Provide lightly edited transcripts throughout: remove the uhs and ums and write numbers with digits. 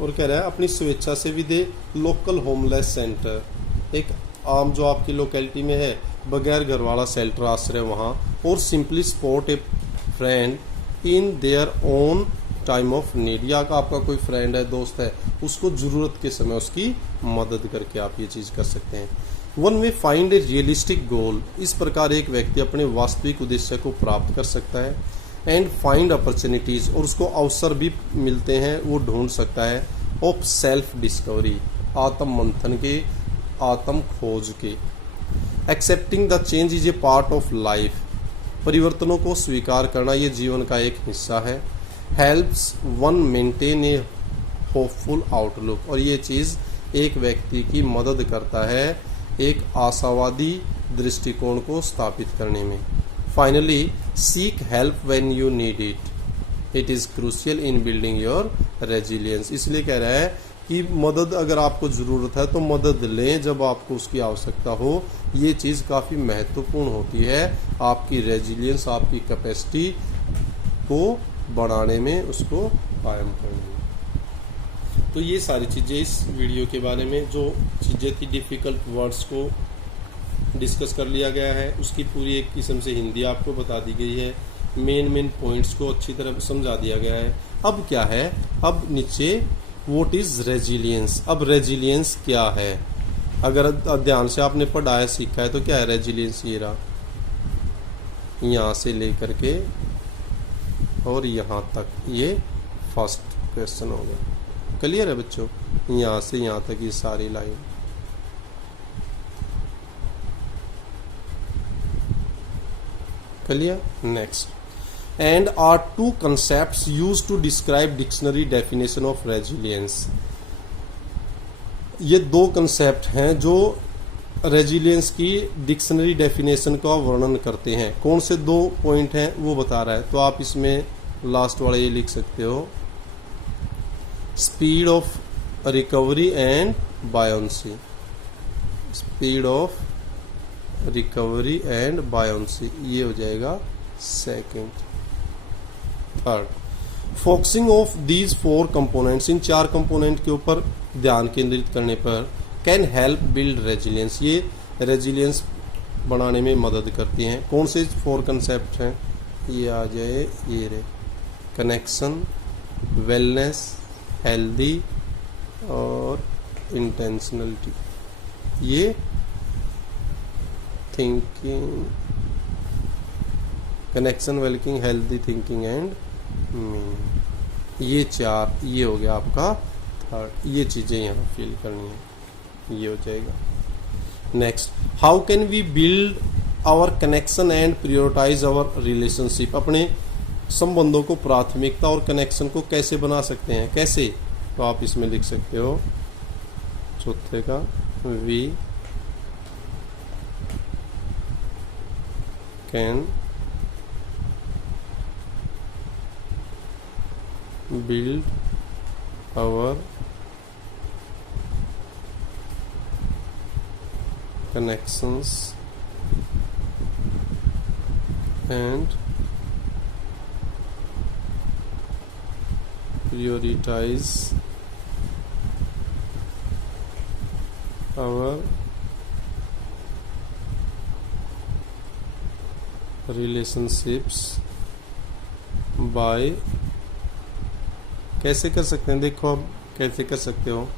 और कह रहा है अपनी स्वेच्छा से भी दे लोकल होमलेस सेंटर, एक आम जो आपकी लोकेलिटी में है बगैर घर वाला शेल्टर आश्रय वहाँ, और simply support A friend in their own time of need, या आपका कोई फ्रेंड है, दोस्त है, उसको ज़रूरत के समय उसकी मदद करके आप ये चीज़ कर सकते हैं। वन में फाइंड ए रियलिस्टिक गोल, इस प्रकार एक व्यक्ति अपने वास्तविक उद्देश्य को प्राप्त कर सकता है। एंड फाइंड अपॉर्चुनिटीज़, और उसको अवसर भी मिलते हैं, वो ढूंढ सकता है। ऑफ सेल्फ डिस्कवरी, आत्म मंथन के, आत्म खोज के। Accepting the change is a part of life, परिवर्तनों को स्वीकार करना ये जीवन का एक हिस्सा है। हेल्प्स वन मेंटेन ए होपफुल आउटलुक, और ये चीज़ एक व्यक्ति की मदद करता है एक आशावादी दृष्टिकोण को स्थापित करने में। Finally seek help when you need it, it is crucial in building your resilience, इसलिए कह रहा है कि मदद अगर आपको ज़रूरत है तो मदद लें जब आपको उसकी आवश्यकता हो। ये चीज़ काफ़ी महत्वपूर्ण होती है आपकी रेजिलियंस, आपकी कैपेसिटी को बढ़ाने में, उसको कायम करने में। तो ये सारी चीज़ें इस वीडियो के बारे में, जो चीज़ें थी डिफ़िकल्ट वर्ड्स को डिस्कस कर लिया गया है, उसकी पूरी एक किस्म से हिंदी आपको बता दी गई है, मेन पॉइंट्स को अच्छी तरह समझा दिया गया है। अब क्या है, अब नीचे व्हाट इज़ रेजिलियंस, अब रेजिलियंस क्या है, अगर ध्यान से आपने पढ़ा है, सीखा है, तो क्या है रेजिलियंस, ये रहा, यहाँ से लेकर के और यहाँ तक, ये फर्स्ट क्वेश्चन हो गया। क्लियर है बच्चों, यहाँ से यहाँ तक ये सारी line. Clear. Next, and are two concepts used to describe dictionary definition of resilience, ये दो कंसेप्ट हैं जो रेजिलियंस की डिक्शनरी डेफिनेशन का वर्णन करते हैं। कौन से दो पॉइंट हैं वो बता रहा है, तो आप इसमें लास्ट वाला ये लिख सकते हो, speed of recovery and buoyancy, speed of recovery and buoyancy, ये हो जाएगा second. Third, focusing of these four components, इन चार कंपोनेंट के ऊपर ध्यान केंद्रित करने पर कैन हेल्प बिल्ड रेजिलियंस, ये रेजिलियंस बनाने में मदद करती हैं। कौन से फोर कंसेप्ट हैं, ये आ जाए, ये रे, कनेक्शन, वेलनेस, हेल्दी और इंटेंशनलिटी, ये thinking, connection, walking, healthy thinking and meaning, ये चार, ये हो गया आपका थर्ड। ये चीज़ें यहाँ फिल करनी है, ये हो जाएगा। Next, how can we build our connection and prioritise our relationship, अपने संबंधों को प्राथमिकता और कनेक्शन को कैसे बना सकते हैं, कैसे, तो आप इसमें लिख सकते हो चौथे का, we can build our connections and prioritize our relationships by, कैसे कर सकते हैं, देखो अब कैसे कर सकते हो,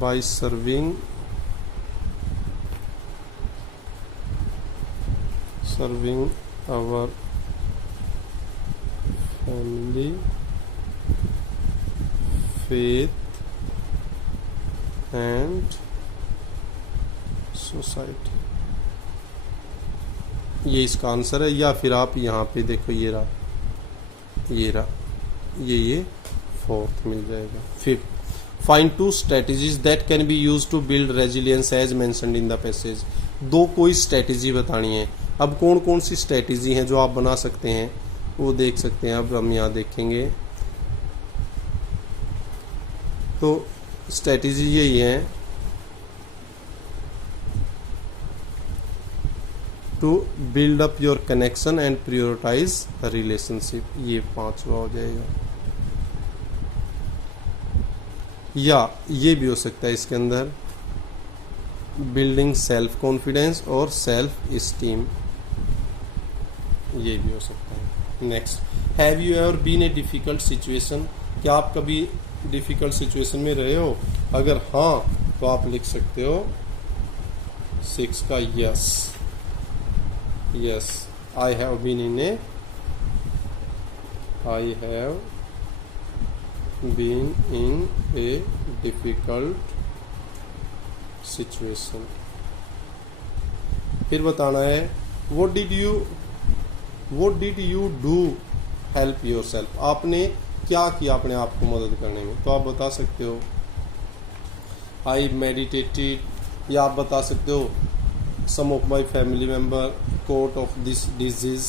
by serving our family, faith and society, ये इसका आंसर है। या फिर आप यहाँ पे देखो, ये रहा, ये फोर्थ मिल जाएगा। Fifth, find two strategies that can be use to build resilience as mentioned in the passage, दो कोई स्ट्रेटजी बतानी है। अब कौन कौन सी स्ट्रेटजी हैं जो आप बना सकते हैं वो देख सकते हैं। अब हम यहाँ देखेंगे तो स्ट्रेटेजी यही है, to build up your connection and prioritise relationship, ये 5वां हो जाएगा। या ये भी हो सकता है इसके अंदर, बिल्डिंग सेल्फ कॉन्फिडेंस और सेल्फ स्टीम, ये भी हो सकता है। Next, have you ever been a difficult situation, क्या आप कभी डिफिकल्ट सिचुएशन में रहे हो? अगर हाँ तो आप लिख सकते हो 6 का yes, yes I have been in a, I have been in a difficult situation. फिर बताना है what did you do help yourself, आपने क्या किया अपने आप को मदद करने में? तो आप बता सकते हो आई मेडिटेटेड, या आप बता सकते हो some of my family member caught of this disease,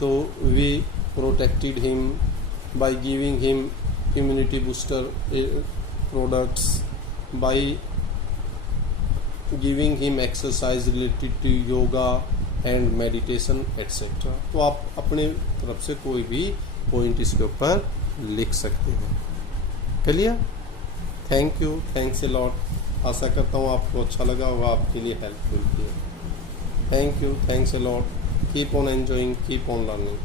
तो we protected him by giving him immunity booster products, by giving him exercise related to yoga and meditation etc. तो आप अपने तरफ से कोई भी पॉइंट इसके ऊपर लिख सकते हैं। Clear? Thank you, thanks a lot. आशा करता हूँ आपको अच्छा लगा होगा, आपके लिए हेल्पफुल किया। Thank you, thanks a lot. Keep on enjoying, keep on learning.